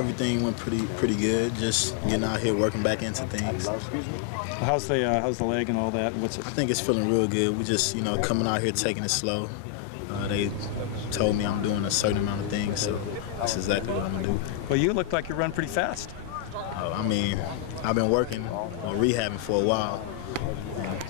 everything went pretty good. Just getting out here, working back into things. How's the leg and all that? I think it's feeling real good. We just coming out here taking it slow. They told me I'm doing a certain amount of things, so that's exactly what I'm gonna do. Well, you look like you run pretty fast. I mean, I've been working or rehabbing for a while. And,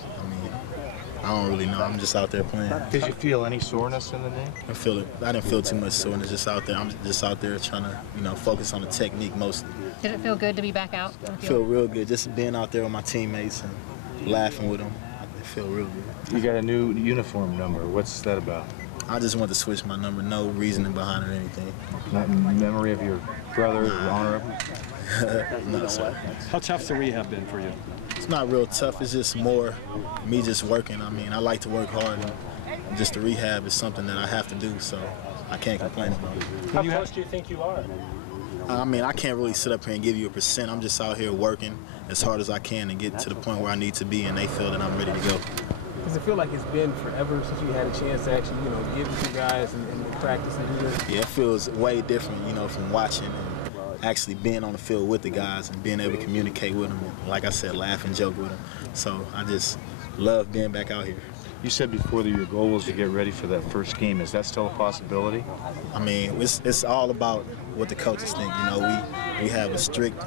I don't really know. I'm just out there playing. Did you feel any soreness in the knee? I didn't feel too much soreness. Just out there. I'm just out there trying to, focus on the technique mostly. Did it feel good to be back out? Feel real good. Just being out there with my teammates and laughing with them. It feel real good. You got a new uniform number. What's that about? I just want to switch my number. No reasoning behind it or anything. Not in memory of your brother, or honor of him? No, sir. How tough's the rehab been for you? It's not real tough. It's just more me just working. I like to work hard, and just the rehab is something that I have to do, so I can't complain about it. How close do you think you are? I can't really sit up here and give you a percent. I'm just out here working as hard as I can to get to the point where I need to be, and they feel that I'm ready to go. Does it feel like it's been forever since you had a chance to actually, get with you guys and practice and do this? Yeah, it feels way different, from watching and actually being on the field with the guys and being able to communicate with them. And, like I said, laugh and joke with them. So I just love being back out here. You said before that your goal was to get ready for that first game. Is that still a possibility? It's all about what the coaches think. We have a strict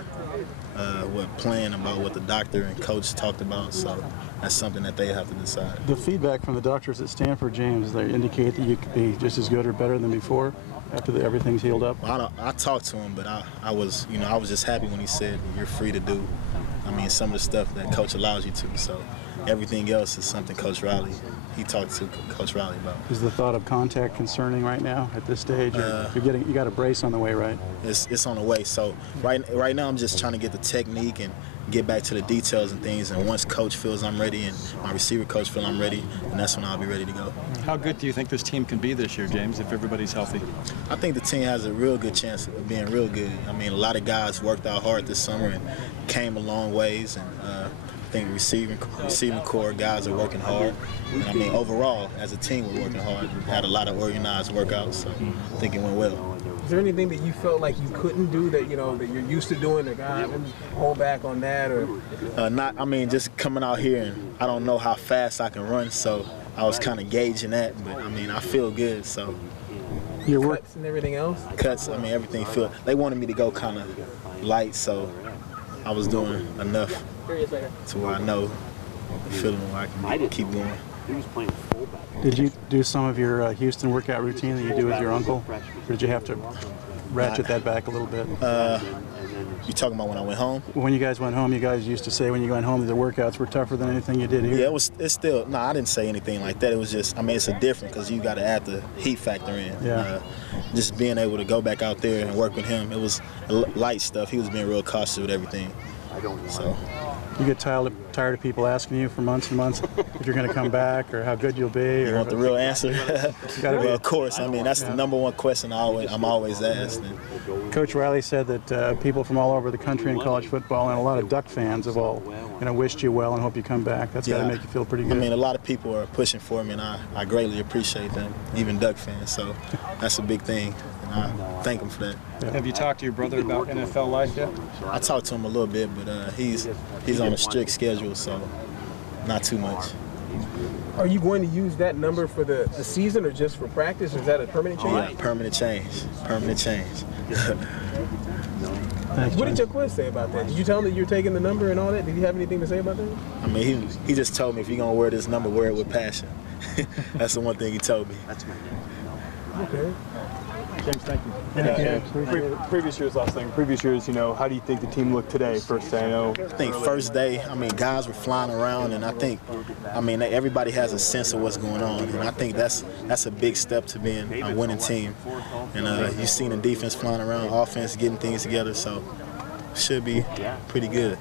plan about what the doctor and coach talked about, so that's something that they have to decide. The feedback from the doctors at Stanford, James, they indicate that you could be just as good or better than before after everything's healed up. Well, I talked to him, but I was just happy when he said you're free to do. Some of the stuff that coach allows you to. So everything else is something Coach Riley. He talked to Coach Riley about. Is the thought of contact concerning right now at this stage? You got a brace on the way, right? It's on the way. So right now I'm just trying to get the technique and get back to the details and things. And once coach feels I'm ready and my receiver coach feels I'm ready, then that's when I'll be ready to go. How good do you think this team can be this year, James, if everybody's healthy? I think the team has a real good chance of being real good. A lot of guys worked out hard this summer and came a long ways. And I think receiving core guys are working hard. And overall, as a team, we're working hard. We had a lot of organized workouts, so I think it went well. Is there anything that you felt like you couldn't do that that you're used to doing that God didn't hold back on that, or? Just coming out here and I don't know how fast I can run, so I was kind of gauging that. But I feel good, so. Your cuts and everything else? Cuts, everything feel. They wanted me to go kind of light, so I was doing enough to where I know the feeling where I can keep going. Did you do some of your Houston workout routine that you do with your uncle? Or did you have to ratchet that back a little bit? You talking about when I went home? When you guys went home, you guys used to say when you went home that the workouts were tougher than anything you did here. Yeah, it's still, I didn't say anything like that. It was just, it's a different because you got to add the heat factor in. Yeah. Just being able to go back out there and work with him, it was light stuff. He was being real cautious with everything. So. You get tired of people asking you for months and months if you're going to come back or how good you'll be? You want the real answer? Well, of course. That's the number one question I'm always asked. Coach Riley said that people from all over the country in college football and a lot of Duck fans have all wished you well and hope you come back. That's got to make you feel pretty good. A lot of people are pushing for me, and I greatly appreciate them, even Duck fans. So that's a big thing, and I thank them for that. Yeah. Have you talked to your brother about NFL life yet? I talked to him a little bit, but he's on a strict schedule, so not too much. Are you going to use that number for the season or just for practice, or is that a permanent change? Yeah, permanent change. Permanent change. What did your coach say about that? Did you tell him that you're taking the number and all that? Did he have anything to say about that? He just told me if you're going to wear this number, wear it with passion. That's the one thing he told me. Okay. James, thank you. Previous years, how do you think the team looked today, first day? I think first day, guys were flying around, and I think, everybody has a sense of what's going on, and I think that's a big step to being a winning team. And you've seen the defense flying around, offense getting things together, so should be pretty good.